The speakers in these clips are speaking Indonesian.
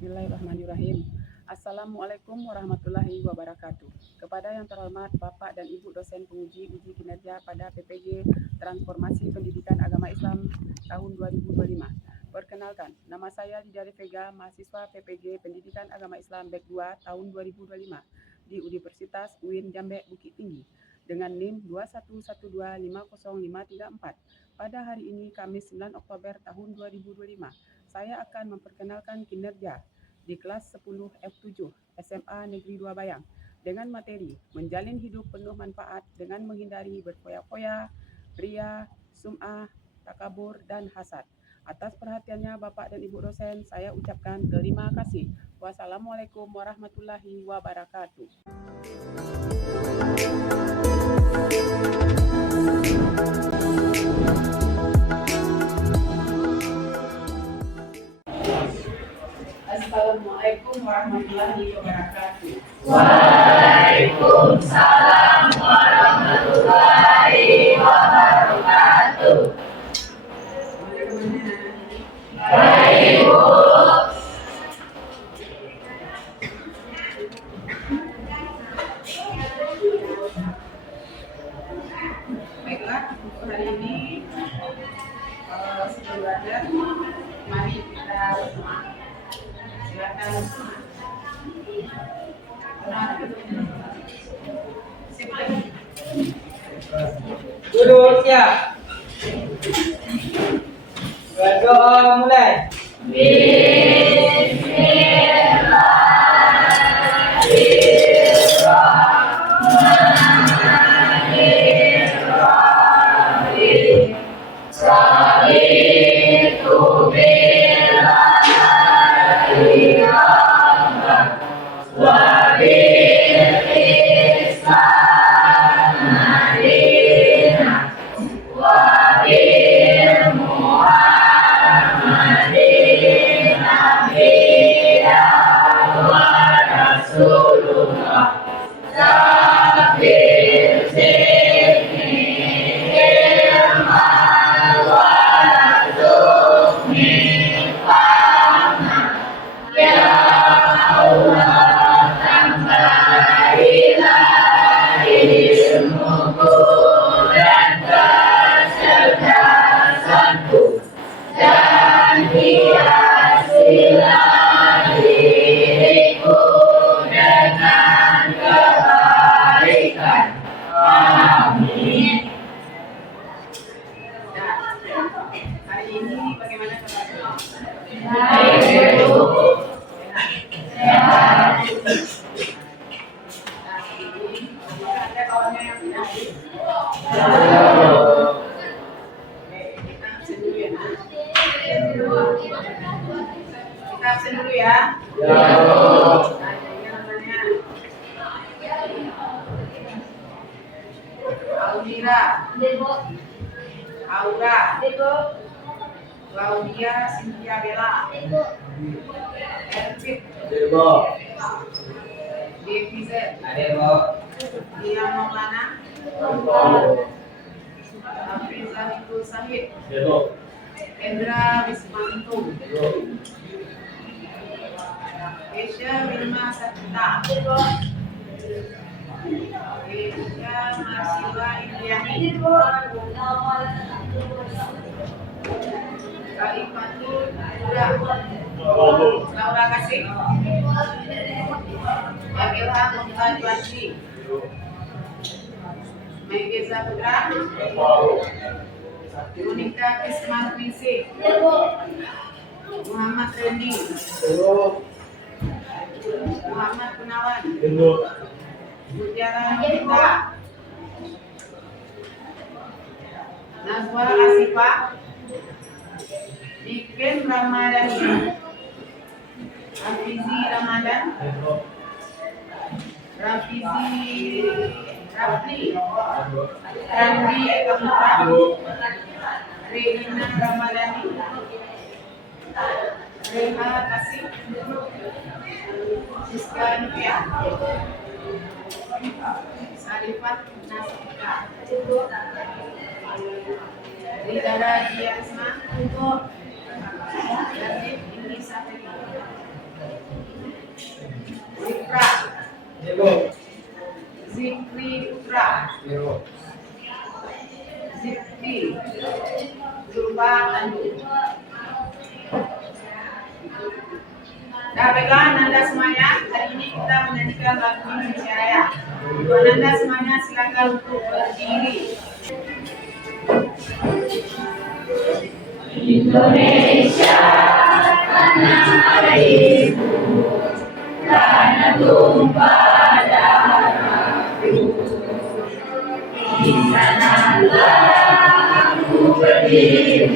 Bismillahirrahmanirrahim. Assalamualaikum warahmatullahi wabarakatuh. Kepada yang terhormat Bapak dan Ibu dosen penguji uji kinerja pada PPG Transformasi Pendidikan Agama Islam tahun 2025. Perkenalkan, nama saya Didari Vega, mahasiswa PPG Pendidikan Agama Islam BEK 2 tahun 2025 di Universitas UIN Jambe Bukit Tinggi dengan NIM 211250534. Pada hari ini Kamis 9 Oktober tahun 2025, saya akan memperkenalkan kinerja di kelas 10 F7 SMA Negeri 2 Bayang dengan materi menjalin hidup penuh manfaat dengan menghindari berfoya-foya, ria, sum'ah, takabur, dan hasad. Atas perhatiannya Bapak dan Ibu dosen, saya ucapkan terima kasih. Wassalamualaikum warahmatullahi wabarakatuh. Assalamualaikum warahmatullahi wabarakatuh. Waalaikumsalam warahmatullahi wabarakatuh. Baik, Bu. Baiklah, untuk hari ini sebelum belajar, mari kita silakan. Duduk siap. Berdoa mulai. Bismillahirrahmanirrahim. Sabitu billahi wa bil ihsan madinah wa bil muhammadin nabiyya wa rasulullah Zabir zidni ilman wa razukni fahman ya Allah tambah ilmuku dan kecerdasanku dan hiasilah diriku dengan kebaikan. Amin. Hari ini bagaimana kabarnya? Baik, Bu. Sehat. Ada kawannya yang penyakit. Kita absen dulu ya, Nak. Kita absen dulu ya. Ya. Nah, ini namanya Audira, Aura, Claudia, Cynthia Bella, Ervit, Debo. DVZ, Debo. Dia Maulana, Afriza Hikul Sahid, Debo. Endra Wismanto, Kesha Wilma Satita, Kesha Marsila Indiani, Kalifatul Buddha, Laura Kasih, Ilham Muhammad Juandri, Megeza Putra, Monika Krisma Ningsih, Muhammad Rendi, Debo. Muhammad Gunawan, Debo. Mutiara Kita, Nazwa Asifa, Niken Ramadhani, Hafizi Ramadan, Rafizi Rafli, Randi Kamutra, Regina Ramadhani, Reha Kasih, Siska Nufia, Sarifat Nasika, Ridara Diasma, Yazid Indi Safri, baiklah Nanda semuanya, hari ini kita menyanyikan lagu Indonesia Raya. Nanda semuanya silakan untuk berdiri. Indonesia tanah airku, tanah tumpah darahku. Di sanalah aku berdiri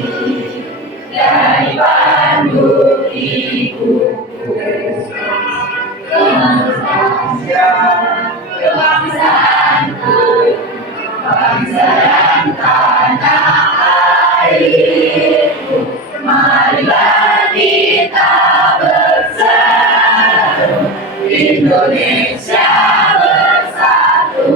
dari Bandung ibuku. Kebangsaanku, bangsa dan tanah airku, marilah kita bersatu, Indonesia bersatu.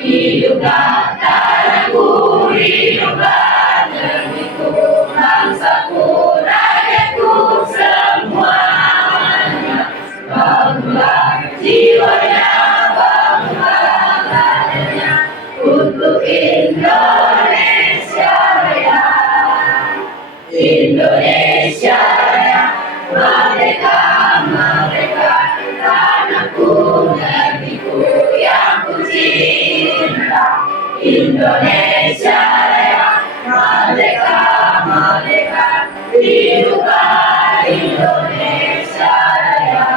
Hiduplah tanahku, hiduplah negeriku, bangsaku, rakyatku semuanya. Bangunlah jiwanya, bangunlah badannya untuk Indonesia Raya. Indonesia Raya, merdeka, merdeka, tanahku, negeriku yang ku cinta. Indonesia Raya, merdeka, merdeka, hiduplah Indonesia Raya.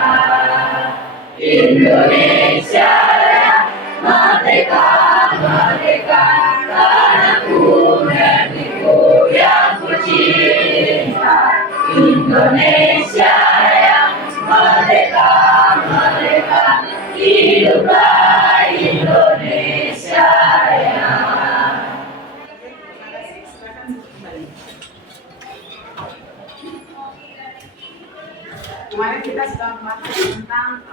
Indonesia Raya, merdeka, merdeka, tanahku, negeriku yang ku cinta. Indonesia Raya, merdeka, merdeka, hiduplah Indonesia Raya. Terima kasih, silakan kembali. Kemarin kita sudah membahas tentang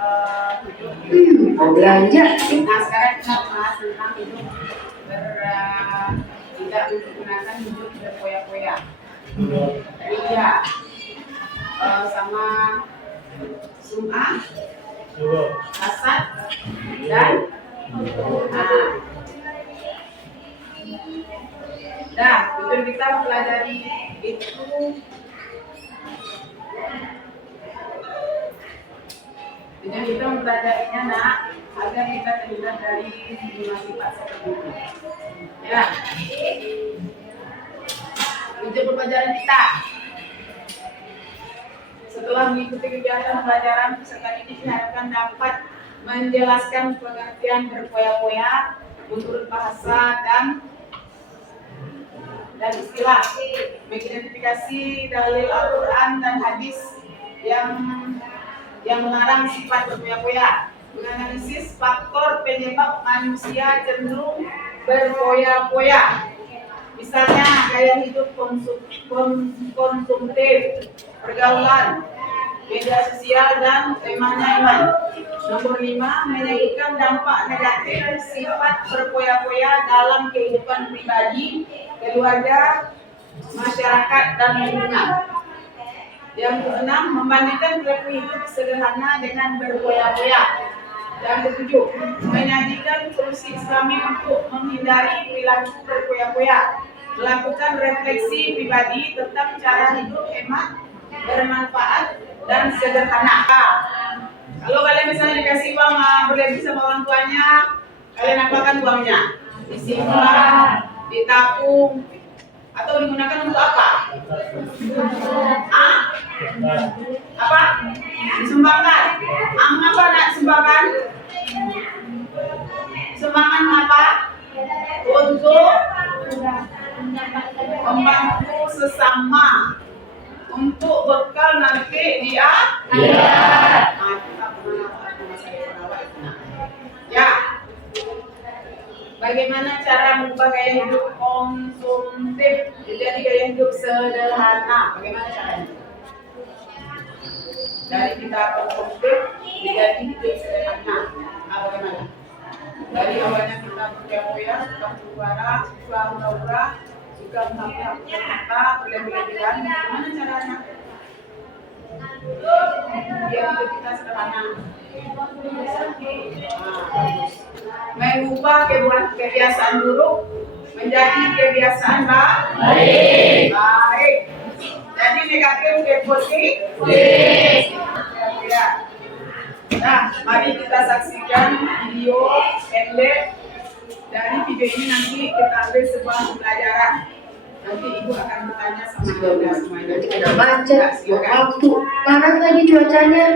hidup. Mau belanja? Nah, sekarang kita bahas tentang hidup tidak menggunakan hidup berpoya-poya. Iya, sama sum'ah, hasad, dan tujuan kita mempelajari itu dengan kita mempelajarinya nak, agar kita terhindar dari 5 sifat seperti itu. Ya, itu pembelajaran kita. Setelah mengikuti kegiatan pembelajaran, peserta didik diharapkan dapat menjelaskan pengertian berpoya-poya menurut bahasa dan istilah, mengidentifikasi dalil Al-Quran dan hadis yang melarang sifat berpoya-poya, menganalisis faktor penyebab manusia cenderung berpoya-poya, misalnya gaya hidup konsumtif, pergaulan, media sosial, dan temanya iman. Nomor 5, menyebutkan dampak negatif sifat berpoya-poya dalam kehidupan pribadi, keluarga, masyarakat, dan lingkungan. Yang ke-6, membandingkan perilaku hidup sederhana dengan berpoya-poya. Yang ke-7, menyajikan solusi Islami untuk menghindari perilaku berpoya-poya. Melakukan refleksi pribadi tentang cara hidup hemat, bermanfaat, dan sederhana. Kalau kalian misalnya dikasih uang berlebih sama orang tuanya, kalian apakan uangnya? Disimpan, ditabung, atau digunakan untuk apa? Apa? Disumbangkan. Apa nak sumbangan? Sumbangan apa? Untuk membantu sesama, untuk bekal nanti dia. Ya. Bagaimana cara mengubah gaya hidup konsumtif menjadi gaya hidup sederhana? Bagaimana caranya? Dari kita konsumtif menjadi hidup sederhana. Bagaimana? Dari awalnya kita berpoya-poya, suka bersuara, suka hura-hura, suka menghapus kata, berlebih-lebihan. Bagaimana caranya? Biar hidup kita sederhana. Mengubah kebiasaan buruk menjadi kebiasaan baik. Jadi negatif positif? Ya. Nah, mari kita saksikan video pendek. Dari video ini nanti kita ambil sebuah pembelajaran. Nanti ibu akan bertanya sama anda semuanya. Kita baca, waktu panas lagi cuacanya.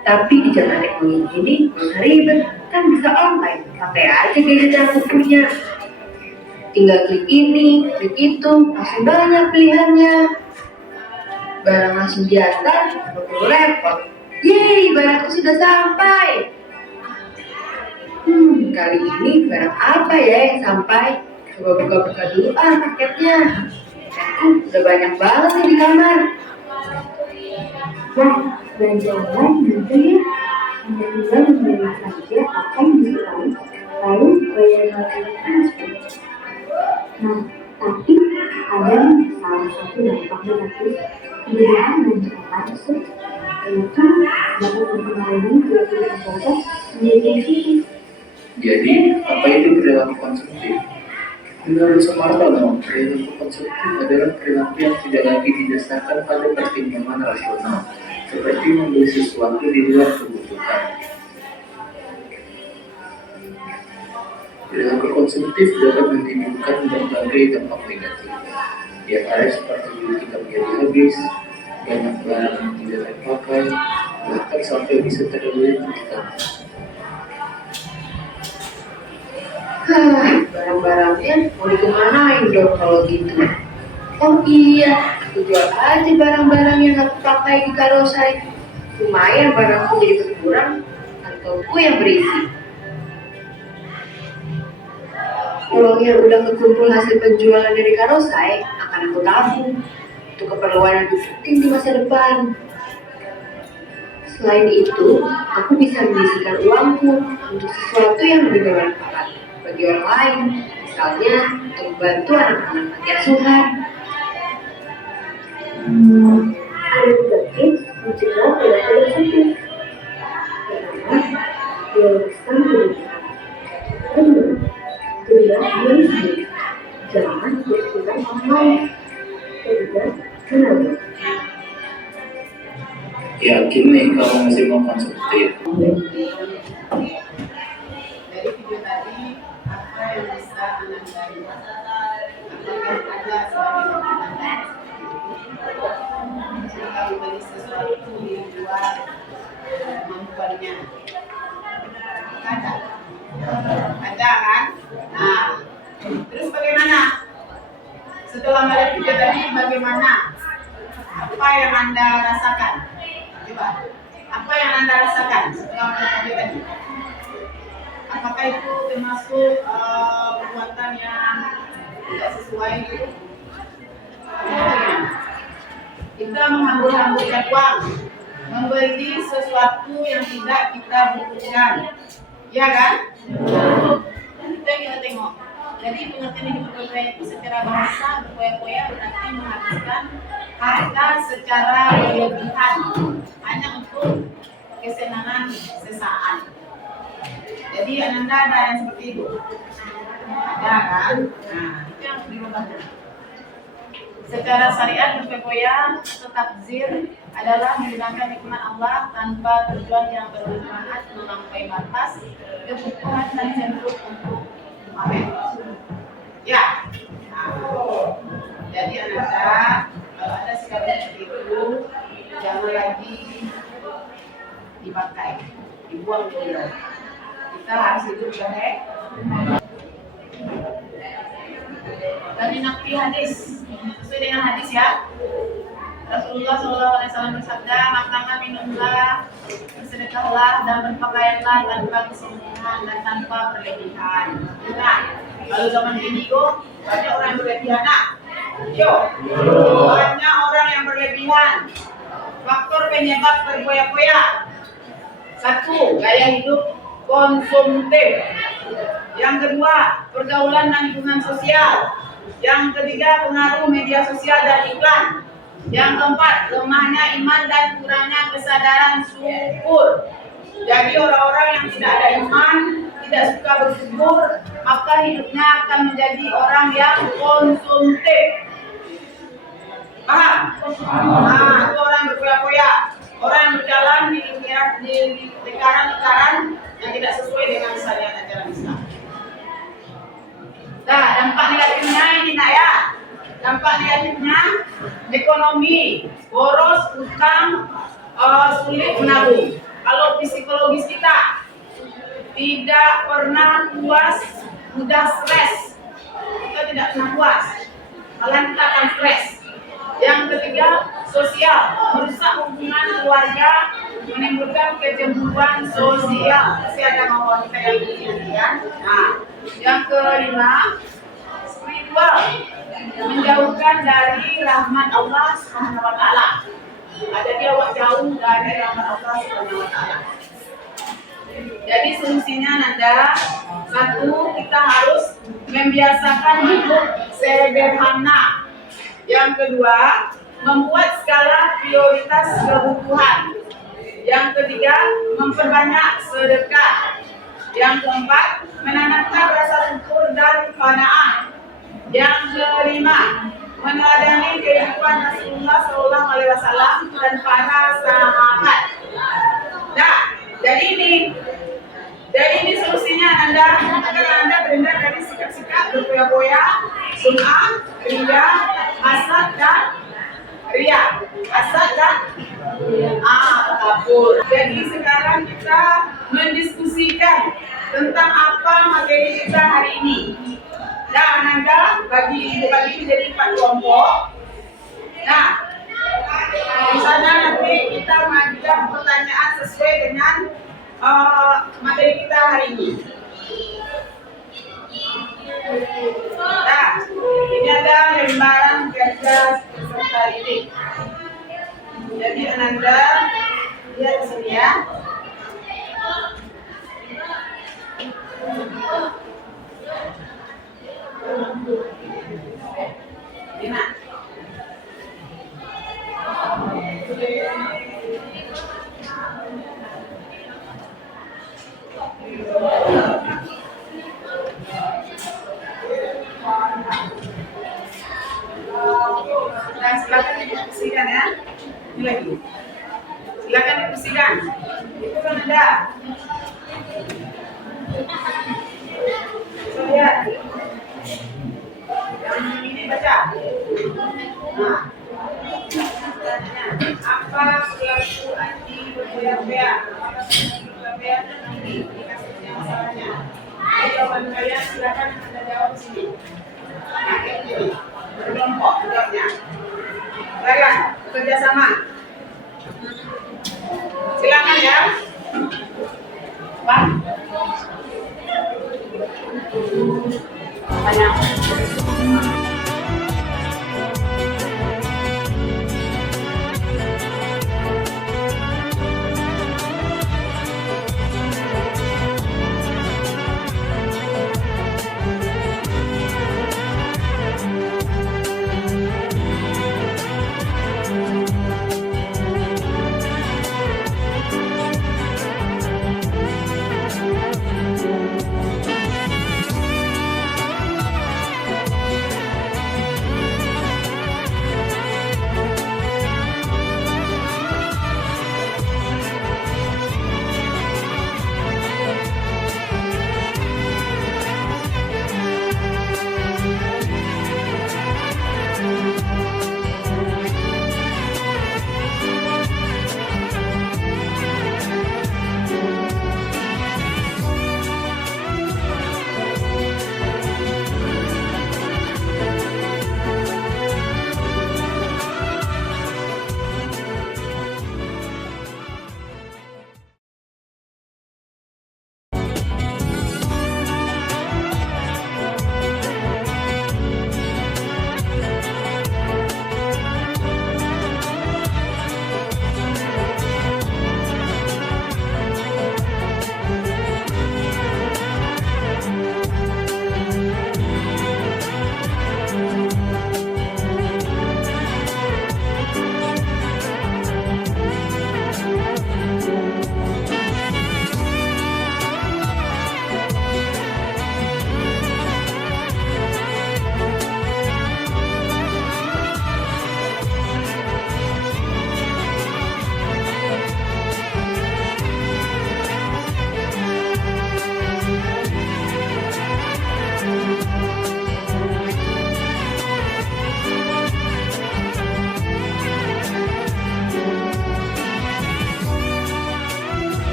Tapi di zaman teknologi ini nggak ribet, kan bisa online. Pakai aja gadget yang aku punya. Tinggal klik ini, klik itu, langsung banyak pilihannya. Barang langsung diantar, nggak perlu repot. Yeay, barangku sudah sampai. Kali ini barang apa ya yang sampai? Coba buka-buka dulu paketnya. Udah banyak banget nih di kamar. Wah, belanja online juga ya. Hanya tinggal memilih saja apa yang disukai, lalu bayar melalui transfer. Nah, tapi ada salah satu dampak negatif kemudahan belanja langsung, yaitu dapat mempengaruhi perilaku masyarakat menjadi positif. Jadi, apa itu perilaku konsumtif? Menurut Sumartono, perilaku konsumtif adalah perilaku yang tidak lagi didasarkan pada pertimbangan rasional, seperti membeli sesuatu di luar kebutuhan. Perilaku konsumtif dapat menimbulkan berbagai dampak negatif, di antara seperti beli tiket jadi habis, banyak barang yang tidak terpakai, bahkan sampai bisa terlalu utang. Barang-barangnya mau dikemanain dong kalau gitu? Oh iya, aku jual aja barang-barang yang aku pakai di Karosai. Lumayan barangku jadi berkurang, kantongku yang berisi. Uang yang udah kekumpul hasil penjualan dari Karosai akan aku tabung untuk keperluan yang lebih penting di masa depan. Selain itu, aku bisa menyisihkan uangku untuk sesuatu yang lebih bermanfaat bagi orang lain, misalnya untuk membantu anak-anak panti asuhan. Ada juga tips mencegah perilaku konsumtif. Pertama, prioritaskan kebutuhan. Kedua, berilah diri sendiri. Jangan berpikirkan orang lain. Ketiga, menabung. Yakin nih kalau masih mau konsumtif? Dari video tadi, apa yang bisa Anda cari? Apakah ada sebagai pertanyaan? Jika membeli sesuatu di luar kemampuannya, ada kan? Nah, terus bagaimana? Setelah melihat video tadi, bagaimana? Apa yang Anda rasakan? Coba, apa yang Anda rasakan setelah melihat video tadi? Apakah itu termasuk perbuatan yang tidak sesuai gitu? Kita menghambur-hamburkan uang, membeli sesuatu yang tidak kita butuhkan, ya kan? Itu yang kita tengok. Jadi pengertian hidup berpoya itu secara bahasa berpoya-poya berarti menghabiskan harta secara berlebihan hanya untuk kesenangan sesaat. Jadi Ananda ada yang seperti itu, ada kan? Nah, itu yang dirubah. Secara syariat berpoya atau takzir adalah menggunakan nikmat Allah tanpa tujuan yang bermanfaat melampaui batas kebutuhan dan cenderung untuk pamer. Ya. Nah, jadi Ananda kalau ada sikap seperti itu jangan lagi dipakai, dibuang dulu. Kita harus hidup baik. Dan inakti hadis sesuai dengan hadis ya. Rasulullah SAW bersabda, makanlah, minumlah, bersedekahlah, dan berpakaianlah tanpa kesombongan dan tanpa berlebihan. Nah, kalau zaman ini kok banyak orang yang berlebihan, banyak orang yang berlebihan. Faktor penyebab berpoya-poya. Satu, gaya hidup konsumtif. Yang kedua, pergaulan dan lingkungan sosial. Yang ketiga, pengaruh media sosial dan iklan. Yang keempat, lemahnya iman dan kurangnya kesadaran syukur. Jadi orang-orang yang tidak ada iman, tidak suka bersyukur, maka hidupnya akan menjadi orang yang konsumtif. Paham? Nah, itu orang berpoya-poya. Orang yang berjalan di lingkaran-lingkaran yang tidak sesuai dengan syariat ajaran Islam. Nah, dampak negatifnya ini nak ya. Dampak negatifnya ekonomi, boros, utang, sulit menabung. Kalau psikologis kita tidak pernah puas, mudah stres. Kita tidak pernah puas, malah kita akan stres. Yang ketiga, sosial, merusak hubungan keluarga, menimbulkan kecemburuan sosial. Pasti ada ngomong kita yang begini kan. Nah, yang kelima, spiritual, menjauhkan dari rahmat Allah Subhanahu wa taala. Ada dia jauh dari rahmat Allah Subhanahu wa taala. Jadi solusinya Nanda, satu, kita harus membiasakan hidup sederhana. Yang kedua, membuat skala prioritas kebutuhan. Yang ketiga, memperbanyak sedekah. Yang keempat, menanamkan rasa syukur dan qanaah. Yang kelima, meneladani kehidupan Rasulullah SAW dan para sahabat. Nah, jadi ini solusinya Anda agar Anda terhindar dari sikap-sikap berpoya-poya, sum'ah, ria, hasad dan ria. Hasad dan takabur. Jadi sekarang kita mendiskusikan tentang apa materi kita hari ini. Dan Anda bagi jadi 4 kelompok. Nah, di sana nanti kita mengajukan pertanyaan sesuai dengan materi kita hari ini. Nah, ini ada lembaran kerja peserta didik. Jadi Anda lihat di sini ya. Ini. Nah, silakan didiskusikan ya. Ini lagi. Silakan didiskusikan. Itu kan ada. Lihat. Yang ini baca. Nah. Apa perilaku anti berpoya-poya? Apakah berpoya-poya ini kasusnya masalahnya? Jawaban kalian silakan Anda jawab di sini. Berkelompok jawabnya. Silakan kerjasama. Silakan ya. Pak. Banyak.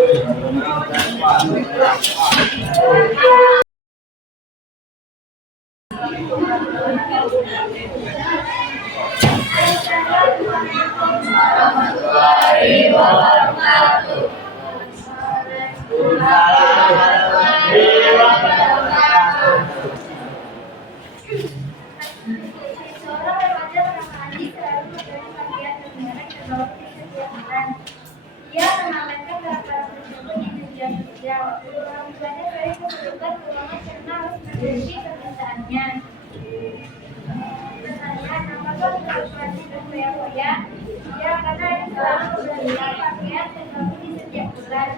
Seorang remaja bernama Andi selalu memberi bagian negara ke bawah setiap bulan. Dia mengamankan barang-barang tersebut di media sosial. Orang tuanya sering membutuhkan keuangan karena harus memiliki permintaannya. Pertanyaan, apakah beroperasi berfoya-foya? Ya, karena dia selalu memberikan pakaian dan baju di setiap bulan.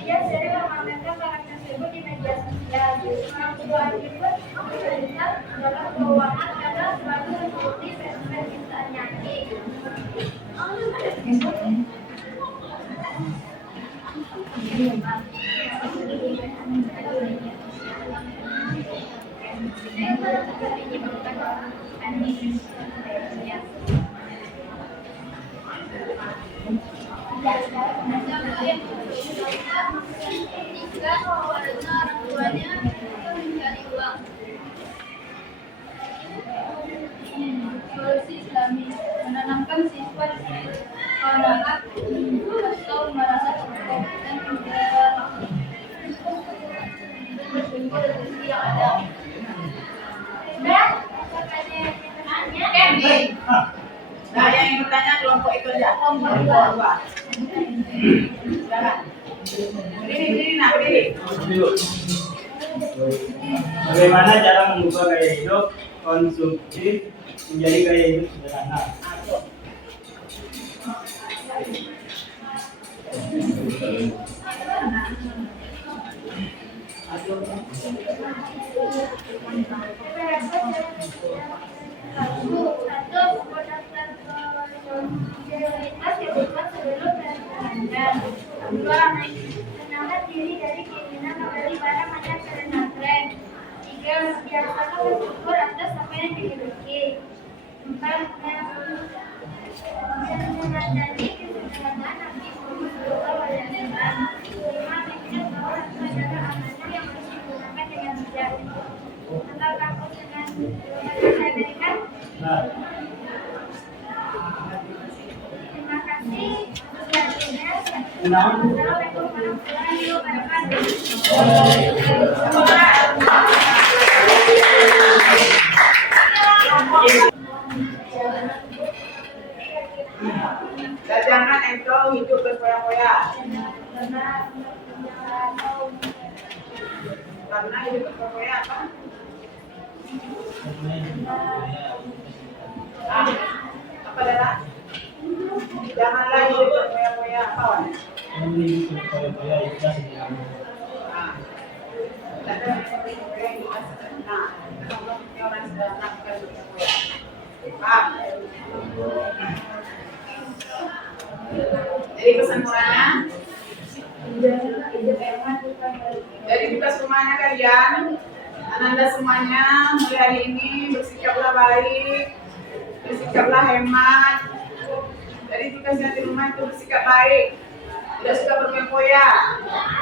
Dia sering memamerkan barang tersebut di media sosial. Orang tua Andi pun kesulitan dalam keuangan karena selalu mengikuti permintaannya Andi. Solusi Islami menanamkan sifat qanaat atau merasa cukup dan juga bersyukur rezeki yang ada. Nah, yang ingin bertanya kelompok itu aja. Kelompok dua. Silakan. Berdiri, nak berdiri. Bagaimana cara mengubah gaya hidup konsumtif menjadi gaya hidup sederhana? Dua, menangkan diri dari keinginan membeli barang hanya karena tren. Tiga, biasakan bersyukur atas apa yang dimiliki. Empat, menyadari kesederhanaan nanti berubah pada zaman. Lima, pikir bahwa itu adalah amanah yang harus digunakan dengan bijak. Atau kamu dengan menyadarikan? Terima kasih. Assalamualaikum warahmatullahi wabarakatuh. Dan jangan engkau hidup berfoya-foya. Karena hidup berfoya-foya apa? Apa adalah? Janganlah hidup berfoya-foya kawan. Nah, orang sederhana bukan berfoya-foya. Paham? Jadi pesan moralnya, dari tugas rumahnya kalian, Anda semuanya mulai hari ini bersikaplah baik, bersikaplah hemat. Dari tugasnya di rumah itu bersikap baik, tidak suka berfoya-foya.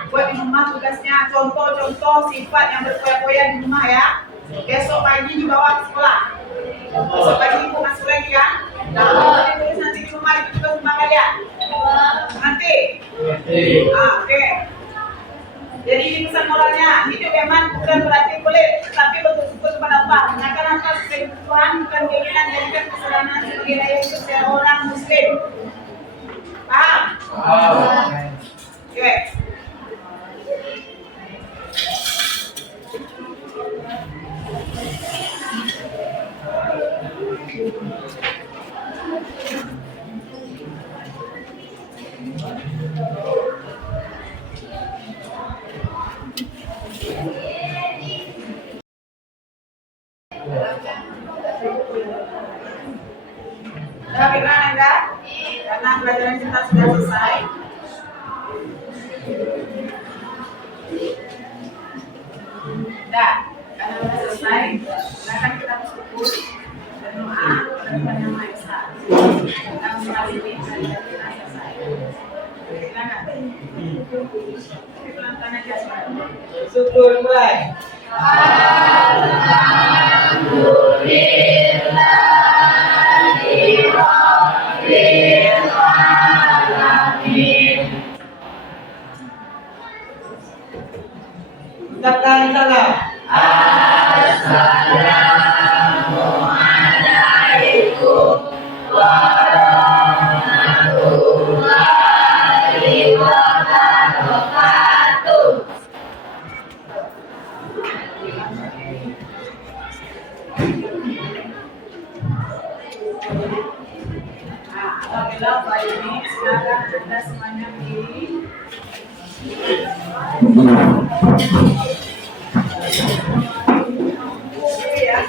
Buat di rumah tugasnya contoh-contoh sifat yang berfoya-foya di rumah ya. Besok pagi dibawa ke sekolah. Besok pagi ibu masuk lagi ya. Nah, tulis nanti di rumah itu tugas rumah kalian. Nanti. Oke. Jadi ini pesan moralnya, hidup hemat bukan berarti kulit, tetapi bersyukur kepada Allah. Gunakan apa sesuai kebutuhan, bukan keinginan, jadikan kesederhanaan sebagai daya hidup seorang Muslim. Paham? Oke. Sudah pikiran Anda? Karena pelajaran kita sudah selesai. Sudah, karena sudah selesai, silakan kita bersyukur, berdoa kepada Yang Maha Esa. Kita kembali di pelajaran kita selesai. Silakan. Pelan-pelan aja suaranya. Syukur mulai. Ucapkan salam. Nah, apabila baik ini, silakan Anda semuanya berdiri. Ya.